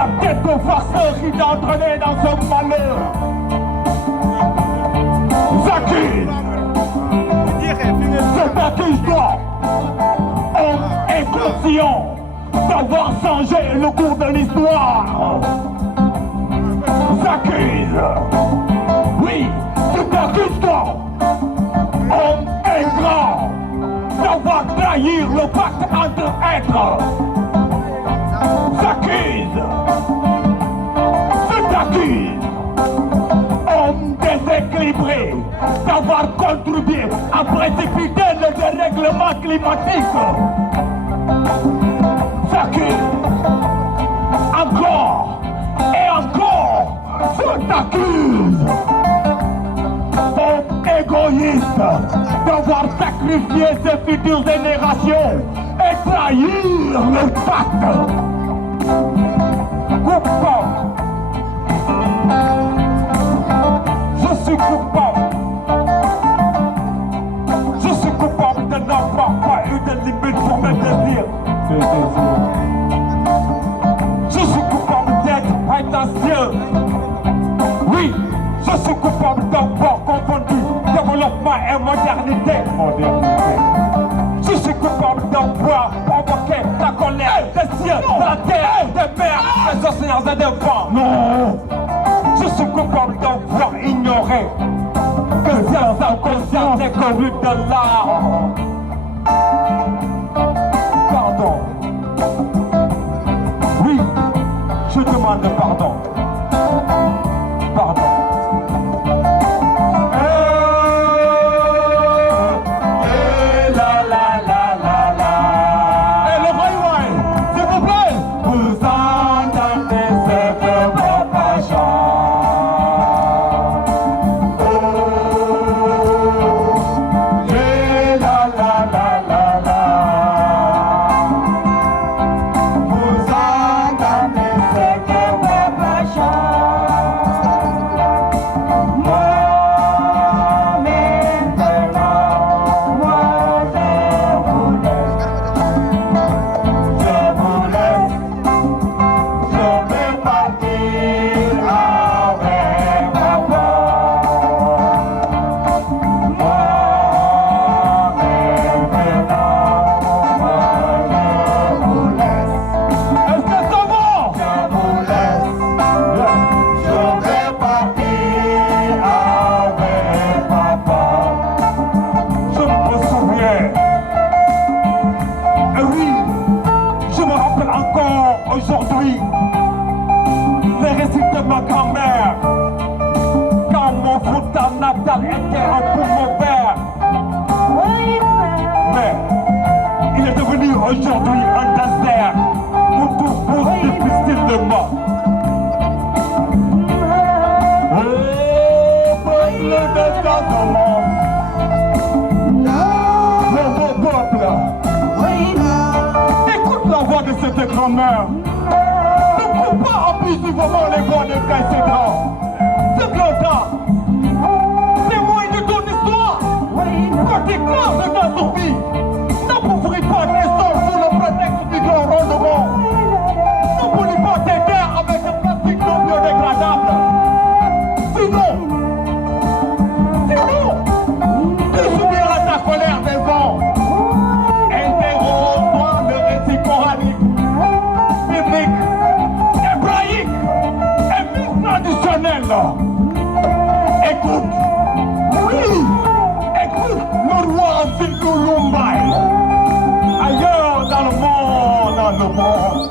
la tête au farceur qui t'a entraîné dans ce malheur. Zakir, c'est t'accuse-toi, homme inconscient, d'avoir changé le cours de l'histoire. Zakir, oui, c'est t'accuse-toi, homme ingrat, d'avoir trahi le pacte entre êtres. S'accuse, se t'accuse, homme déséquilibré, d'avoir contribué à précipiter le dérèglement climatique. S'accuse, encore et encore, se t'accuse, homme égoïste, d'avoir sacrifié ses futures générations et trahir le pacte. Coupable. Je suis coupable. Je suis coupable de n'avoir pas eu de limite pour mes désirs. Je suis coupable d'être prétentieux. Oui, je suis coupable d'avoir confondu développement et modernité. Je suis coupable d'avoir provoqué la colère des cieux, de la terre, des mers, des océans et des vents. Non, je suis coupable d'avoir ignoré que certains conscients est corrupts de l'art. Pardon. Oui, je demande pardon. Pardon. Aujourd'hui un désert où tout pousse difficilement. Oh, peuple de Casamance, mon beau peuple, écoute la voix de cette grand-mère. Ne coupe pas abusivement les voix des précédents. Ce grand-temps, témoin de ton histoire, quand tu classes dans ton vie, n'appauvris pas tes sorts sous le prétexte du grand rendement. Ne pollue pas tes terres avec un plastique non biodégradable. Sinon, tu subiras ta colère des vents. Interroge-toi le récit coranique, biblique, hébraïque et même traditionnel. Écoute, oui, écoute le roi Sindou Lumbaye. Ailleurs dans le monde,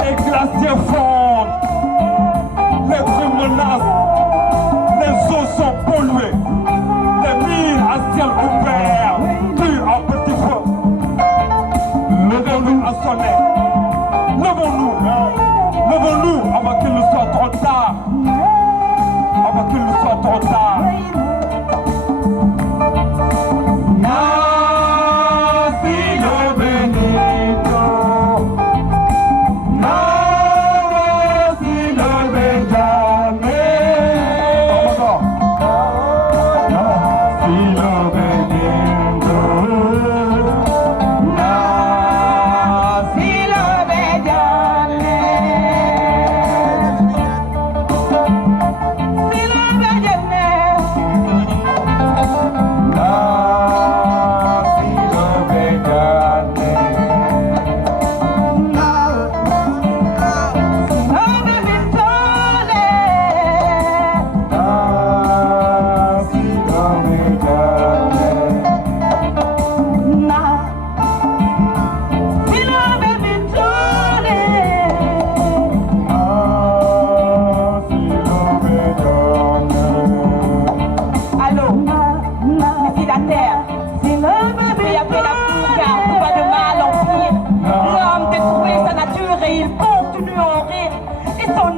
les glaciers fondent, les brumes menacent, les eaux sont polluées, les mines à ciel ouvert tuent en petit feu. Levons-nous à sonner, levons-nous avant qu'il ne soit trop tard, avant qu'il ne soit trop tard.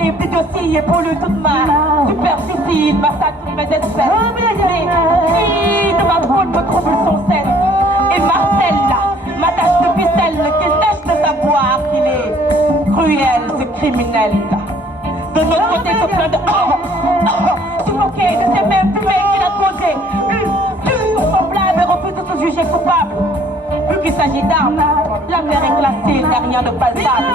disponible, d'idiotie et pollue toute ma superficie, massacre toutes mes espèces. Les cris de ma faune me troublent son sel. Et Marcel, là, m'attache de ficelle, qu'il tâche de savoir qu'il est cruel, ce criminel, là. De notre côté, ce plein de suffoqué de ces mêmes fumées qu'il a causé. Plus semblable et refuse de se juger coupable. Vu qu'il s'agit d'armes, la mer est glacée, il n'y a rien de palpable.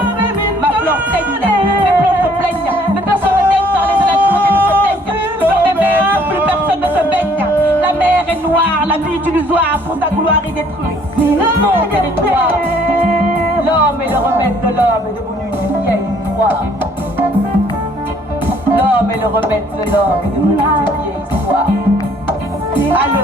Ma fleur saigne, mes plantes se plaignent, mais personne ne daigne parler de la cruauté de ce teigne. Dans mes mers, plus personne ne se baigne. La mer est noire, la vie est illusoire, pour ta gloire y détruit mon territoire. L'homme est le remède de l'homme est devenu une vieille histoire. L'homme est le remède de l'homme est devenu une vieille histoire. Allô,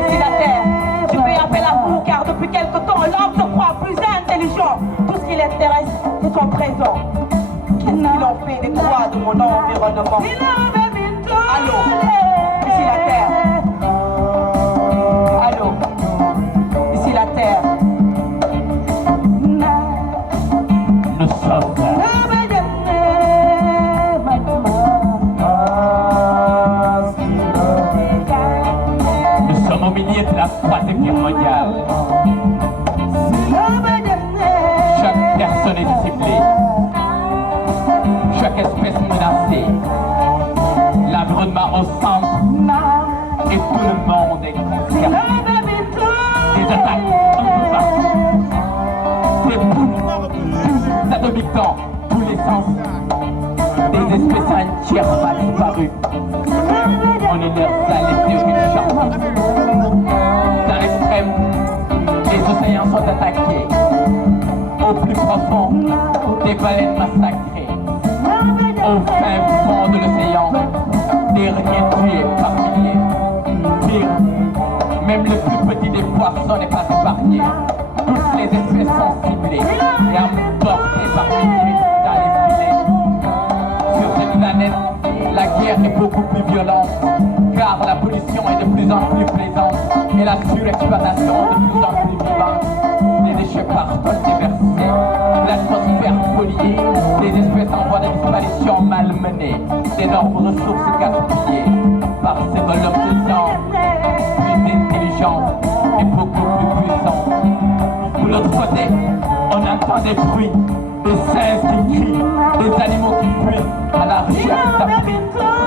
ici la terre, je fais appel à vous car depuis quelque temps l'homme se croit plus intelligent. Tout ce qui l'intéresse, c'est son présent. Qu'est-ce qu'il en fait des droits de mon environnement? Allô, ici la terre. Allô, ici la terre. Nous sommes au milieu de la Troisième Guerre mondiale. Chaque personne est ciblée, chaque espèce menacée, l'environnement au centre et tout le monde est concerné. Des attaques en tout sens, des boules, atomiques dans tous les sens, des espèces entières ont disparu. On est leur a laissé une chance. Dans l'extrême, les océans sont attaqués. Au plus profond, des baleines massacrées. Au fin fond de l'océan, des requins tués par milliers. Pire, même le plus petit des poissons n'est pas épargné. Toutes les espèces sont ciblées et emportées par milliers dans les filets. Sur cette planète, la guerre est beaucoup plus violente, car la pollution est de plus en plus plaisante et la surexploitation de plus en plus vivante. Les déchets partout déversés, l'atmosphère polluée, les espèces en voie de disparition malmenées, d'énormes ressources gaspillées par ces voleurs de sang, plus intelligents et beaucoup plus puissants. De l'autre côté, on entend des bruits, des singes qui crient, des animaux qui puent à la recherche d'abri.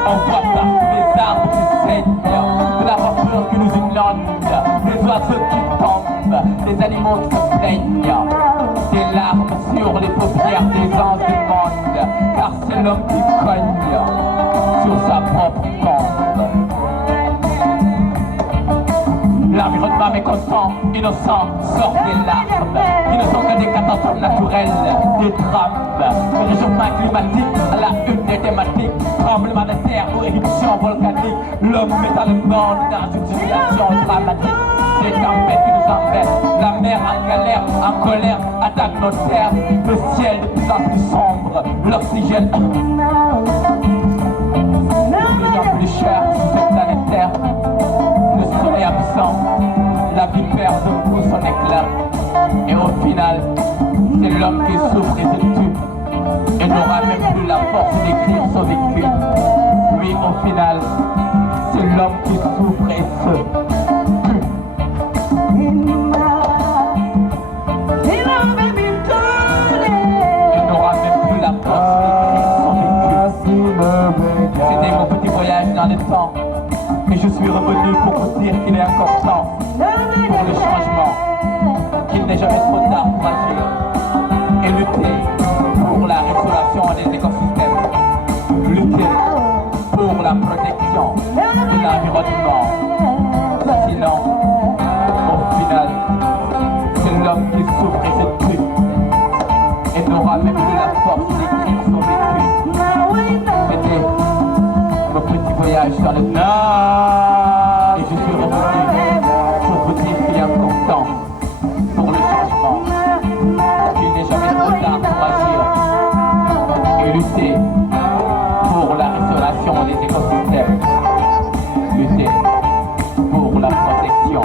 On voit partout les arbres qui saignent, de la vapeur qui nous inonde, des oiseaux qui tombent, des animaux qui se plaignent, des larmes sur les paupières des anges du monde, car c'est l'homme qui cogne sur sa propre tombe. L'environnement mécontent, innocent, sort des larmes, qui ne sont que des catastrophes naturelles, des drames, le réchauffement climatique à la une des thématiques, tremblement de terre ou éruption volcanique, l'homme mettant le monde dans une situation dramatique, des tempêtes qui nous embêtent, la mer en galère, en colère, attaque nos terres, le ciel de plus en plus sombre, l'oxygène de plus en plus cher sur cette planète Terre. Le soleil absent, la vie perd de tout son éclat. Et au final, c'est l'homme qui souffre et se tue. Et n'aura même plus la force d'écrire son vécu. Oui, au final, c'est l'homme qui souffre et se tue. Et n'aura même plus la force d'écrire son vécu. C'était mon petit voyage dans le temps. Et je suis revenu pour vous dire qu'il est encore temps pour le changement, qu'il n'est jamais trop tard pour agir et lutter pour la restauration des écosystèmes, lutter pour la protection de l'environnement. Sinon, au final, c'est l'homme qui souffre et se tue et n'aura même plus la force d'écrire son vécu. C'était mon petit voyage dans le temps et je suis revenu pour vous dire qu'il est important pour le changement, qu'il n'est jamais trop tard pour agir et lutter pour la restauration des écosystèmes, lutter pour la protection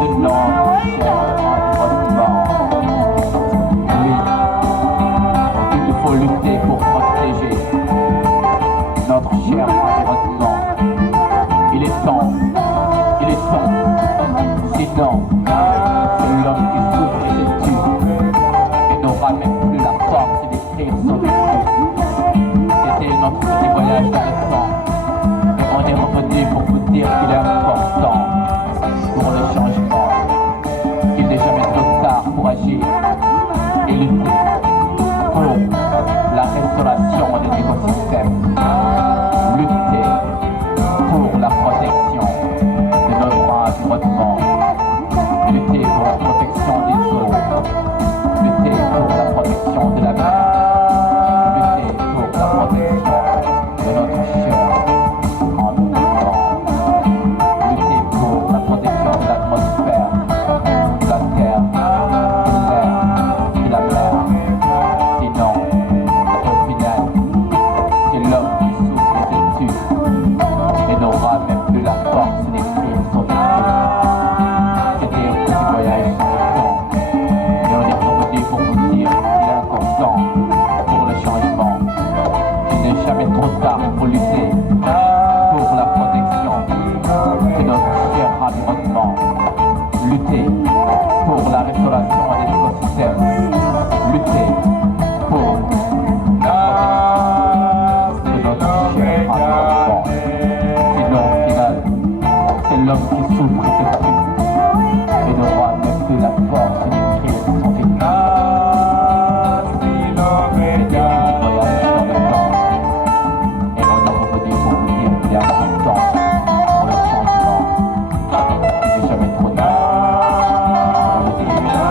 de notre cher environnement. Oui, il faut lutter pour protéger cher environnement. Il est temps, sinon c'est l'homme qui souffre et se tue et n'aura même plus la force d'écrire son vécu. C'était notre petit voyage dans le temps. On est revenu pour vous dire qu'il est important pour le changement, qu'il n'est jamais trop tard pour agir et lutter pour la restauration de l'écosystème, lutter pour la protection de notre environnement, lutter pour la protection des eaux, lutter pour la protection de la mer, lutter pour la protection de notre chair environnement, lutter pour la protection de l'atmosphère, de la terre, de l'air, de la mer. Sinon, au final, c'est l'homme qui souffre et se tue et n'aura même plus la force d'écrire son vécu. C'était un petit voyage dans le temps et on est revenu pour vous dire qu'il est important pour le changement. Il n'est jamais trop tard pour lutter pour la protection de notre cher environnement, lutter pour la restauration des écosystèmes, lutter pour la protection de notre cher environnement. Sinon, au final, c'est l'homme qui souffre et se tue et n'aura même plus la force d'écrire son vécu. C'était un petit voyage dans le temps et on est revenu pour vous dire qu'il est important pour le changement. Il n'est jamais trop tard pour lutter pour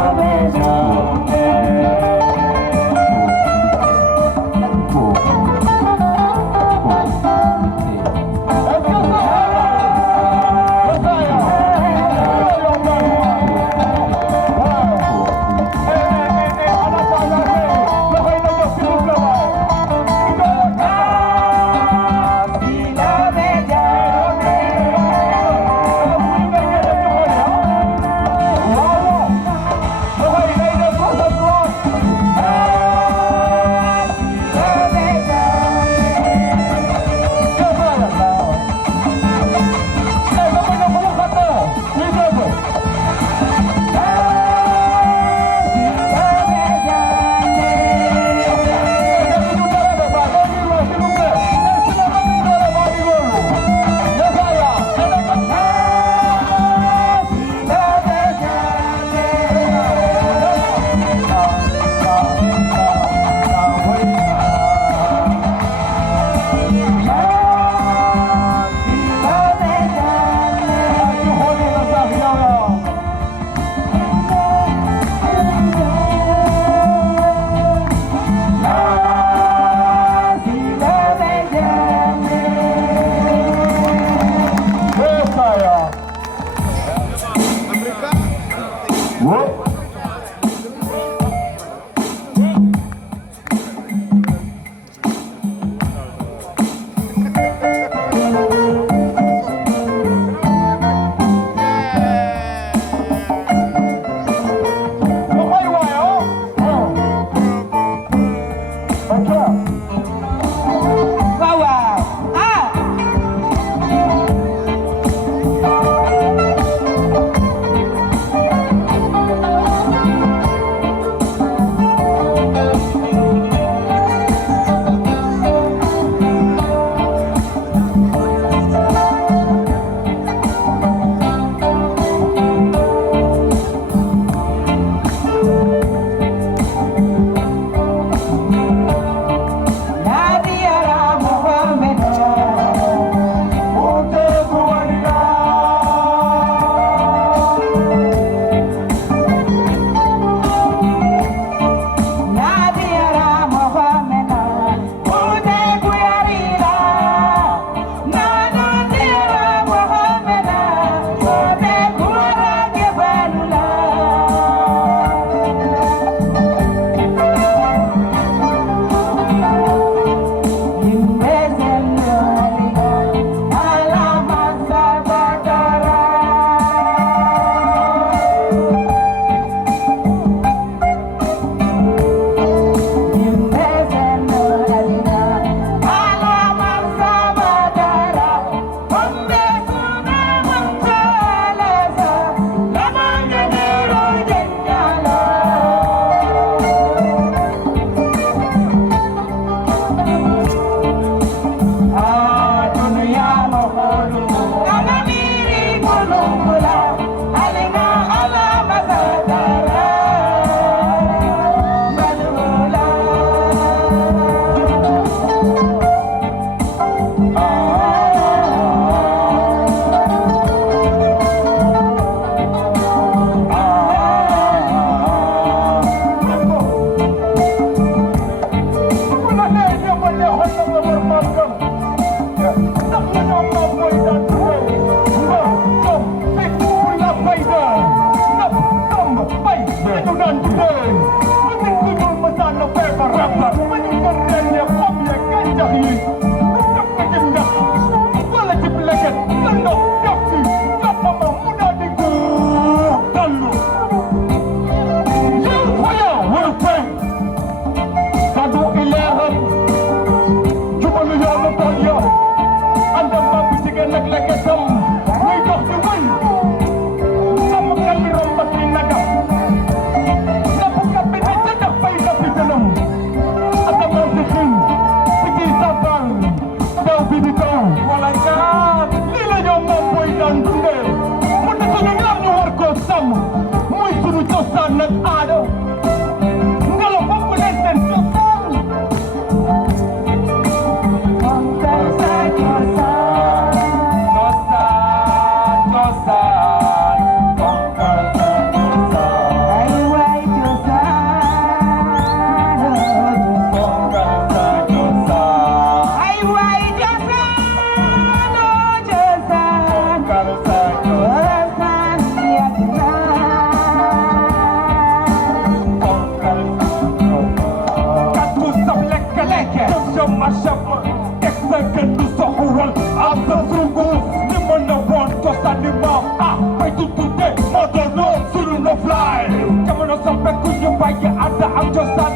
Masha masha excited to soxuwal am sa sugu ni mën a woon cosaan ma bay tuddee moo doon sunu no fly jamono soppeeku ñu bàyyi ànd ak cosaan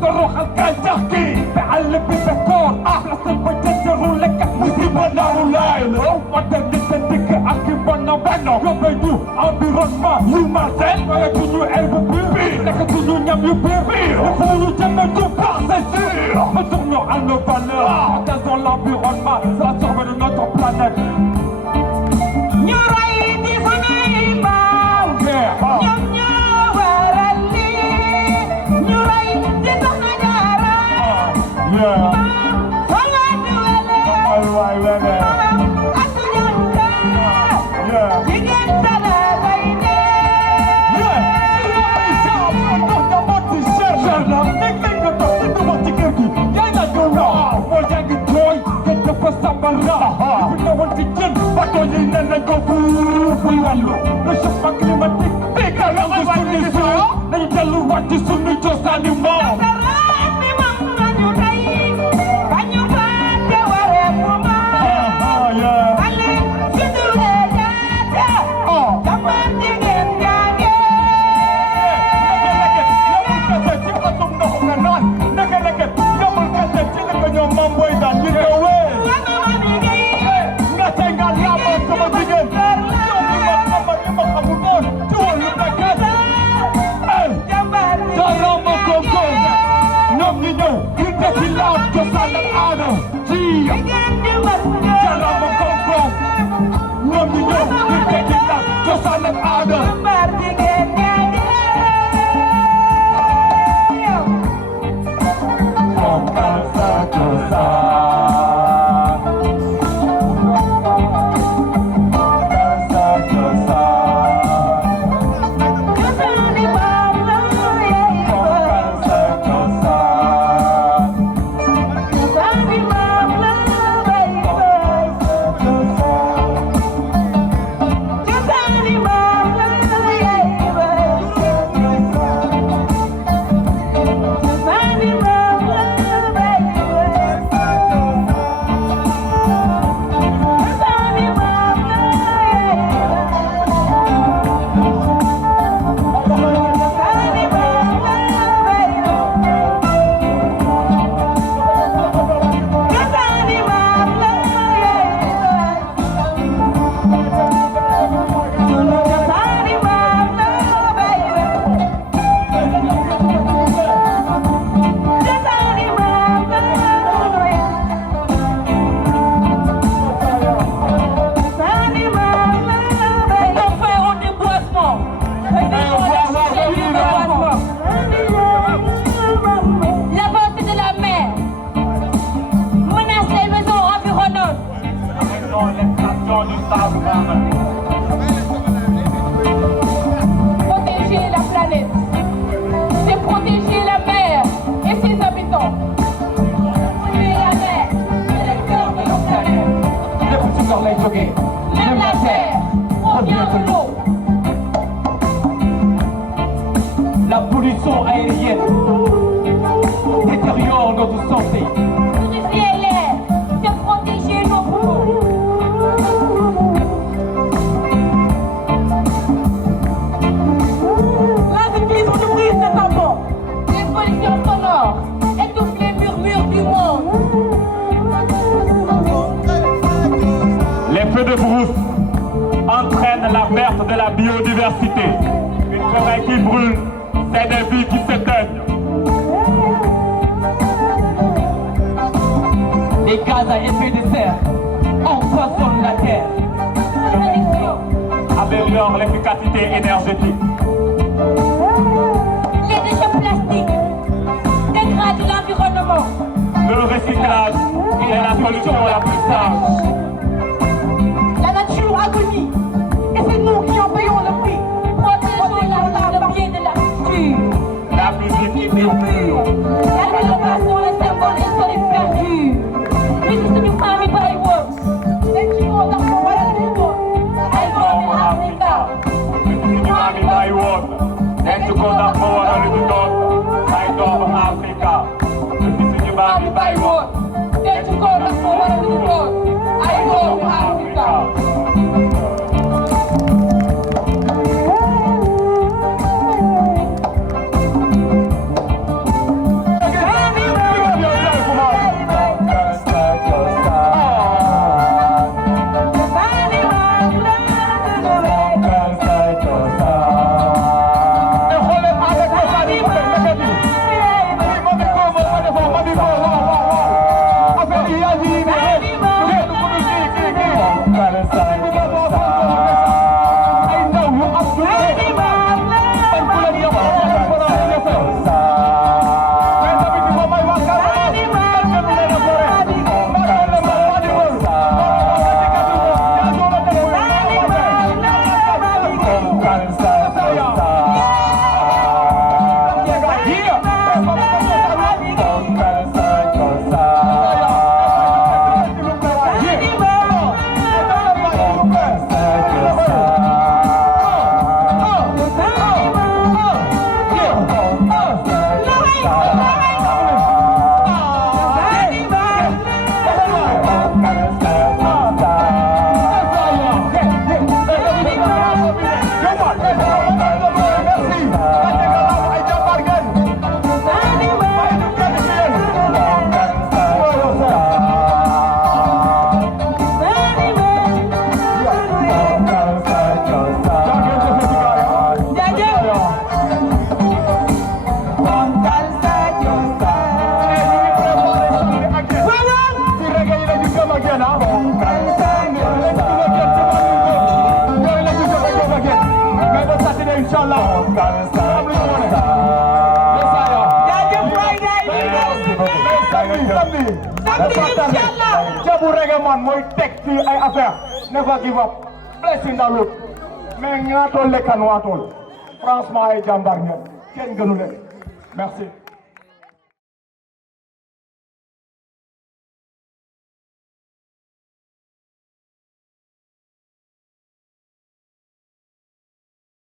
toroxal gàncax gi ba àll bi sa koor place ba jënderu lekk musiba naaru laay modernité dikk ak ki bonno benno yóbbe ñu environnement yu martel waaye suñu air bu biir nekk suñu ñam yu biir dafa ñu jëme du baax c'est sûr retournons à nos valeurs attention l'environnement c'est la survie de notre planète ñu rey di suñuy maam ñoom ñoo waral lii ñu rey di soxna Jaara wala duwele maam Astu Ñaŋ jigéen dala lay le changement climatique dégalant de solution nañu delluwaat ci sunu cosaani maam Protéger la planète, c'est protéger la mer et ses habitants. Protéger la mer, c'est le cœur de notre planète. Même la terre provient de l'eau. La pollution aérienne détériore notre santé. Purifier l'air, c'est protéger nos poumons. L'individu nous brise les tampons. Les pollutions sonores étouffent les murmures du monde. Les feux de brousse entraînent la perte de la biodiversité. Une forêt qui brûle, c'est des vies qui s'éteignent. Les gaz à effet de serre empoisonnent la terre. Améliore l'efficacité énergétique. Les déchets plastiques dégradent l'environnement. Le recyclage est la solution la plus sage. La nature agonie. Et c'est nous qui en payons le prix. Protégeons le pied de la nature. La musique qui murmure. La rénovation, le symbole est sur les perdus. This is the new army by works. Let's go down for what I do. I go in Africa. Army by work. Then to go down for what I do. I go to Africa. maam yi bàyyi woon denc ko ndax moo war a dugg woon ay doomu Afrika. Jabu reggae man mooy teg fii ay affaire never give up blessing the Lord mais nga toll lekkan waa toll franchement ay jàmbaar ngeen kenn gënu leen merci.